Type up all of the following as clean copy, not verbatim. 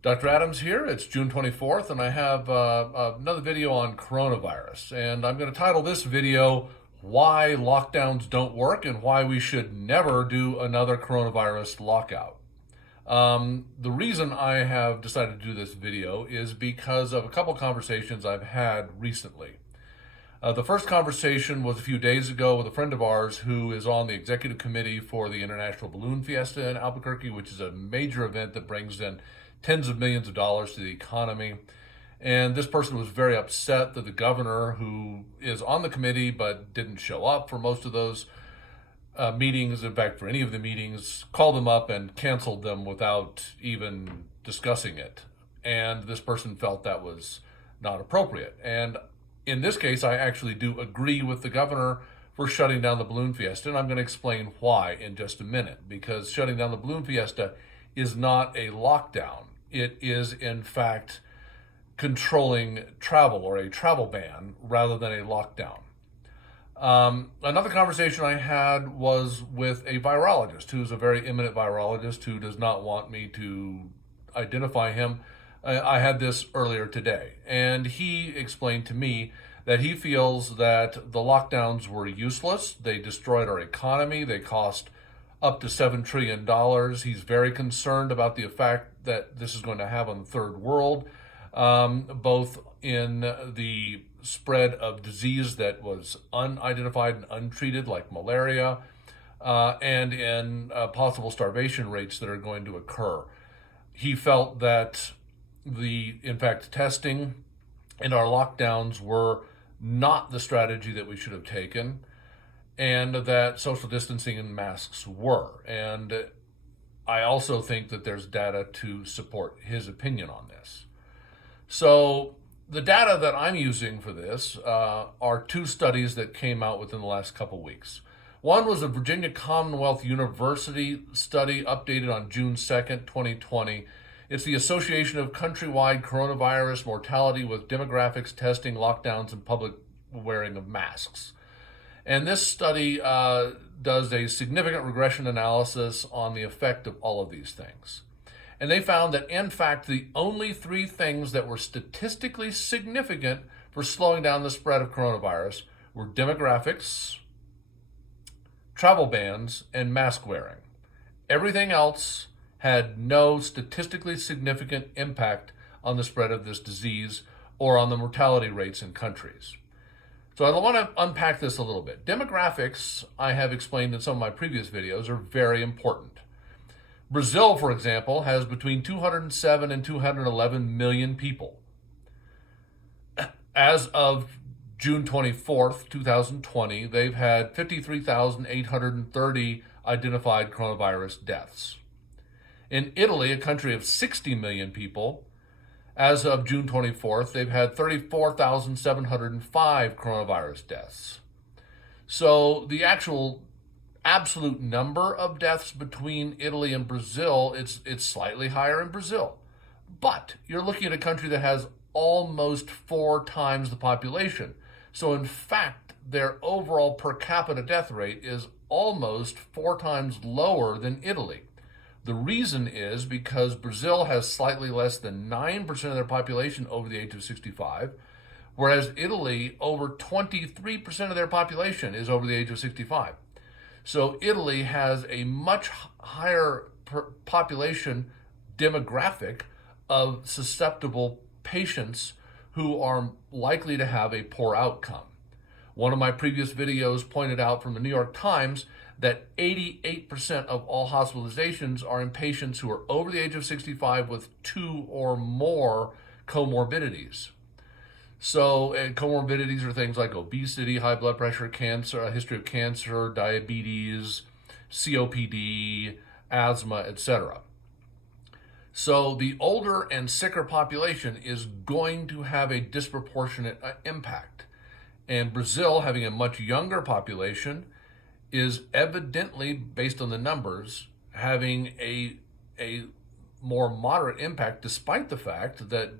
Dr. Adams here. It's June 24th, and I have another video on coronavirus. And I'm going to title this video, Why Lockdowns Don't Work and Why We Should Never Do Another Coronavirus Lockout. The reason I have decided to do this video is because of a couple conversations I've had recently. The first conversation was a few days ago with a friend of ours who is on the executive committee for the International Balloon Fiesta in Albuquerque, which is a major event that brings in tens of millions of dollars to the economy. And this person was very upset that the governor, who is on the committee but didn't show up for most of those meetings, in fact, for any of the meetings, called them up and canceled them without even discussing it. And this person felt that was not appropriate. And in this case, I actually do agree with the governor for shutting down the Balloon Fiesta, and I'm going to explain why in just a minute, because shutting down the Balloon Fiesta is not a lockdown. It is, in fact, controlling travel or a travel ban rather than a lockdown. Another conversation I had was with a virologist who's a very eminent virologist who does not want me to identify him. I had this earlier today, and he explained to me that he feels that the lockdowns were useless. They destroyed our economy. They cost up to $7 trillion. He's very concerned about the effect that this is going to have on the third world, both in the spread of disease that was unidentified and untreated, like malaria, and in possible starvation rates that are going to occur. He felt that in fact, testing and our lockdowns were not the strategy that we should have taken, and that social distancing and masks were. And I also think that there's data to support his opinion on this. So the data that I'm using for this are two studies that came out within the last couple weeks. One was a Virginia Commonwealth University study updated on June 2nd, 2020. It's the Association of Countrywide Coronavirus Mortality with Demographics, Testing, Lockdowns, and Public Wearing of Masks. And this study does a significant regression analysis on the effect of all of these things. And they found that, in fact, the only three things that were statistically significant for slowing down the spread of coronavirus were demographics, travel bans, and mask wearing. Everything else had no statistically significant impact on the spread of this disease or on the mortality rates in countries. So I want to unpack this a little bit. Demographics, I have explained in some of my previous videos, are very important. Brazil, for example, has between 207 and 211 million people. As of June 24th, 2020, they've had 53,830 identified coronavirus deaths. In Italy, a country of 60 million people, as of June 24th, they've had 34,705 coronavirus deaths. So the actual absolute number of deaths between Italy and Brazil, it's slightly higher in Brazil. But you're looking at a country that has almost 4 times the population. So in fact, their overall per capita death rate is almost 4 times lower than Italy. The reason is because Brazil has slightly less than 9% of their population over the age of 65, whereas Italy, over 23% of their population is over the age of 65. So Italy has a much higher population demographic of susceptible patients who are likely to have a poor outcome. One of my previous videos pointed out from the New York Times that 88% of all hospitalizations are in patients who are over the age of 65 with 2 or more comorbidities. So comorbidities are things like obesity, high blood pressure, cancer, a history of cancer, diabetes, COPD, asthma, etc. So the older and sicker population is going to have a disproportionate impact. And Brazil, having a much younger population, is evidently, based on the numbers, having a more moderate impact, despite the fact that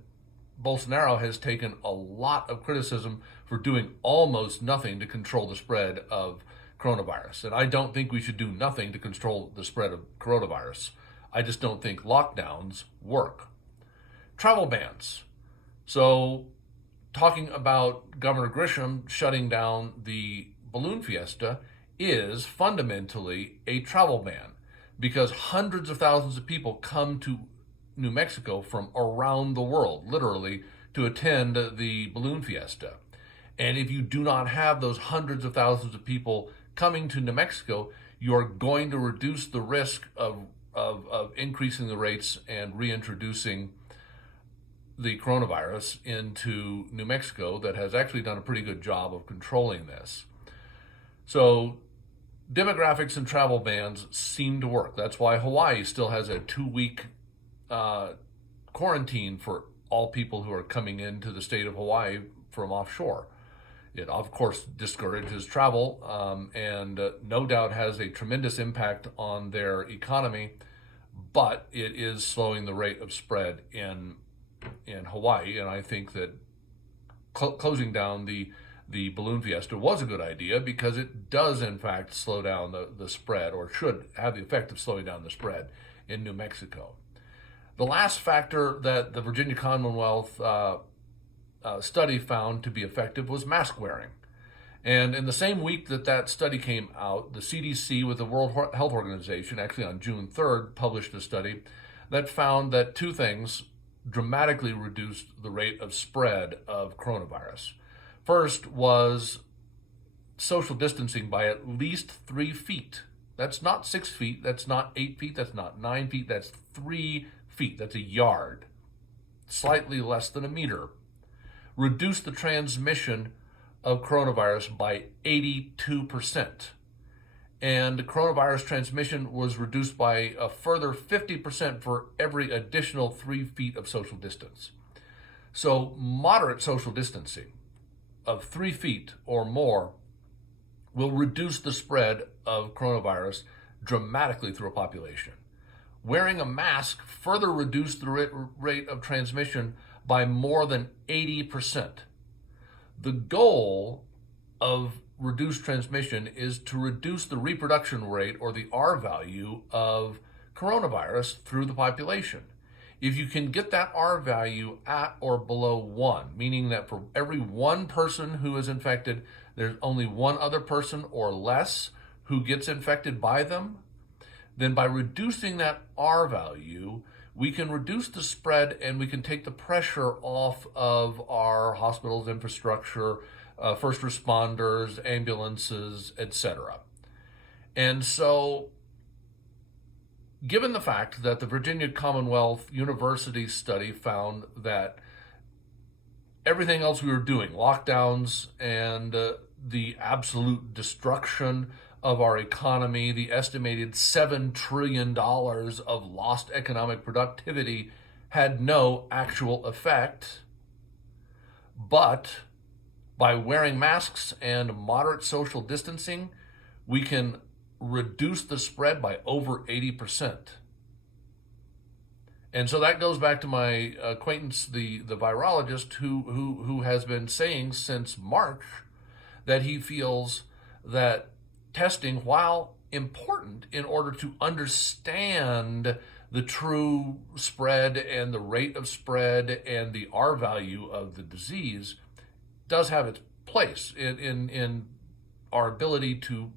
Bolsonaro has taken a lot of criticism for doing almost nothing to control the spread of coronavirus. And I don't think we should do nothing to control the spread of coronavirus. I just don't think lockdowns work. travel bans. So talking about Governor Grisham shutting down the balloon fiesta is fundamentally a travel ban because hundreds of thousands of people come to New Mexico from around the world, literally, to attend the balloon fiesta. And if you do not have those hundreds of thousands of people coming to New Mexico, you're going to reduce the risk of increasing the rates and reintroducing the coronavirus into New Mexico that has actually done a pretty good job of controlling this. So demographics and travel bans seem to work. That's why Hawaii still has a 2-week quarantine for all people who are coming into the state of Hawaii from offshore. It, of course, discourages travel and no doubt has a tremendous impact on their economy, but it is slowing the rate of spread in Hawaii. And I think that closing down the balloon fiesta was a good idea because it does, in fact, slow down the spread, or should have the effect of slowing down the spread in New Mexico. The last factor that the Virginia Commonwealth study found to be effective was mask wearing. And in the same week that that study came out, the CDC with the World Health Organization, actually on June 3rd, published a study that found that two things dramatically reduced the rate of spread of coronavirus. First was social distancing by at least 3 feet. That's not 6 feet, that's not 8 feet, that's not 9 feet, that's 3 feet, that's a yard, slightly less than a meter. Reduced the transmission of coronavirus by 82%. And coronavirus transmission was reduced by a further 50% for every additional 3 feet of social distance. So moderate social distancing of 3 feet or more will reduce the spread of coronavirus dramatically through a population. Wearing a mask further reduced the rate of transmission by more than 80%. The goal of reduced transmission is to reduce the reproduction rate, or the R value, of coronavirus through the population. If you can get that R value at or below 1, meaning that for every one person who is infected, there's only one other person or less who gets infected by them, then by reducing that R value, we can reduce the spread and we can take the pressure off of our hospitals, infrastructure, first responders, ambulances, etc. And so, given the fact that the Virginia Commonwealth University study found that everything else we were doing, lockdowns and the absolute destruction of our economy, the estimated $7 trillion of lost economic productivity, had no actual effect, but by wearing masks and moderate social distancing, we can reduce the spread by over 80%. And so that goes back to my acquaintance, the virologist, who has been saying since March that he feels that testing, while important in order to understand the true spread and the rate of spread and the R value of the disease, does have its place in our ability to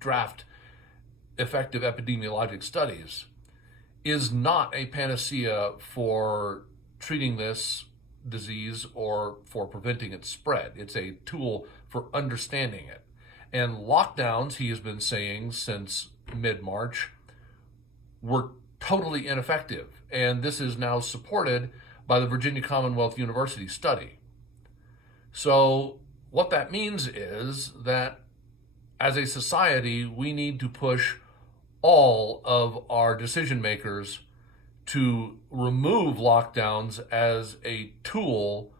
draft effective epidemiologic studies, is not a panacea for treating this disease or for preventing its spread. It's a tool for understanding it. And lockdowns, he has been saying since mid-March, were totally ineffective. And this is now supported by the Virginia Commonwealth University study. So what that means is that as a society, we need to push all of our decision makers to remove lockdowns as a tool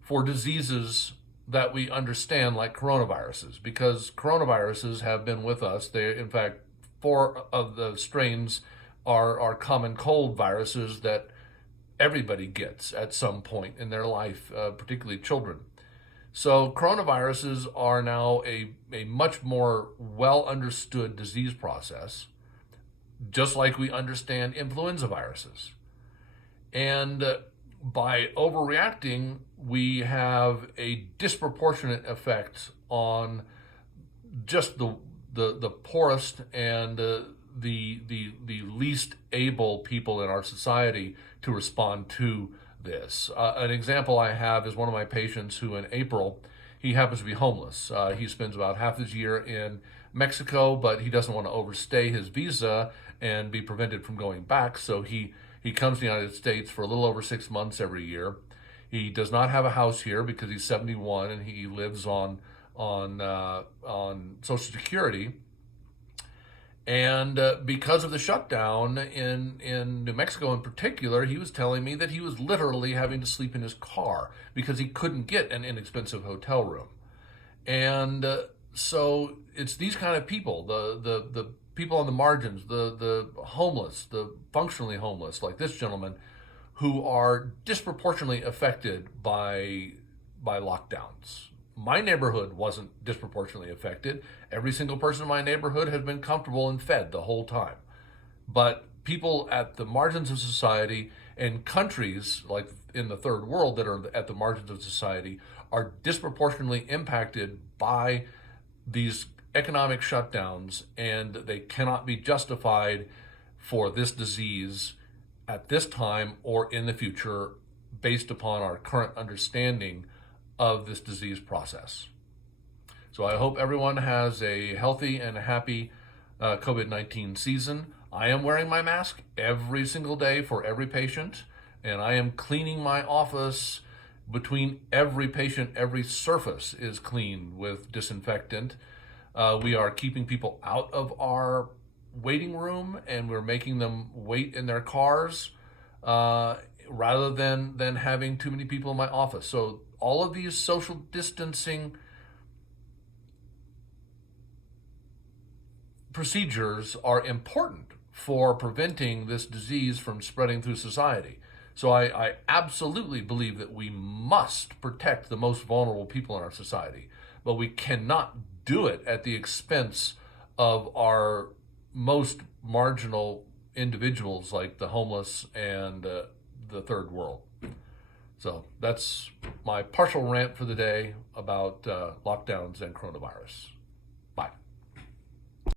for diseases that we understand, like coronaviruses, because coronaviruses have been with us. They, in fact, 4 of the strains are common cold viruses that everybody gets at some point in their life, particularly children. So coronaviruses are now a much more well understood disease process, just like we understand influenza viruses. And by overreacting, we have a disproportionate effect on just the poorest and the least able people in our society to respond to this. An example I have is one of my patients who in April, he happens to be homeless. He spends about half his year in Mexico, but he doesn't want to overstay his visa and be prevented from going back. So he comes to the United States for a little over 6 months every year. He does not have a house here because he's 71 and he lives on Social Security. And because of the shutdown in New Mexico in particular, he was telling me that he was literally having to sleep in his car because he couldn't get an inexpensive hotel room. And so it's these kind of people, the people on the margins, the homeless, the functionally homeless, like this gentleman, who are disproportionately affected by lockdowns. My neighborhood wasn't disproportionately affected. Every single person in my neighborhood has been comfortable and fed the whole time. But people at the margins of society and countries like in the third world that are at the margins of society are disproportionately impacted by these economic shutdowns, and they cannot be justified for this disease at this time or in the future based upon our current understanding of this disease process. So I hope everyone has a healthy and happy COVID-19 season. I am wearing my mask every single day for every patient, and I am cleaning my office between every patient. Every surface is cleaned with disinfectant. We are keeping people out of our waiting room, and we're making them wait in their cars rather than having too many people in my office. So all of these social distancing procedures are important for preventing this disease from spreading through society. So I absolutely believe that we must protect the most vulnerable people in our society, but we cannot do it at the expense of our most marginal individuals like the homeless and the third world. So that's my partial rant for the day about lockdowns and coronavirus.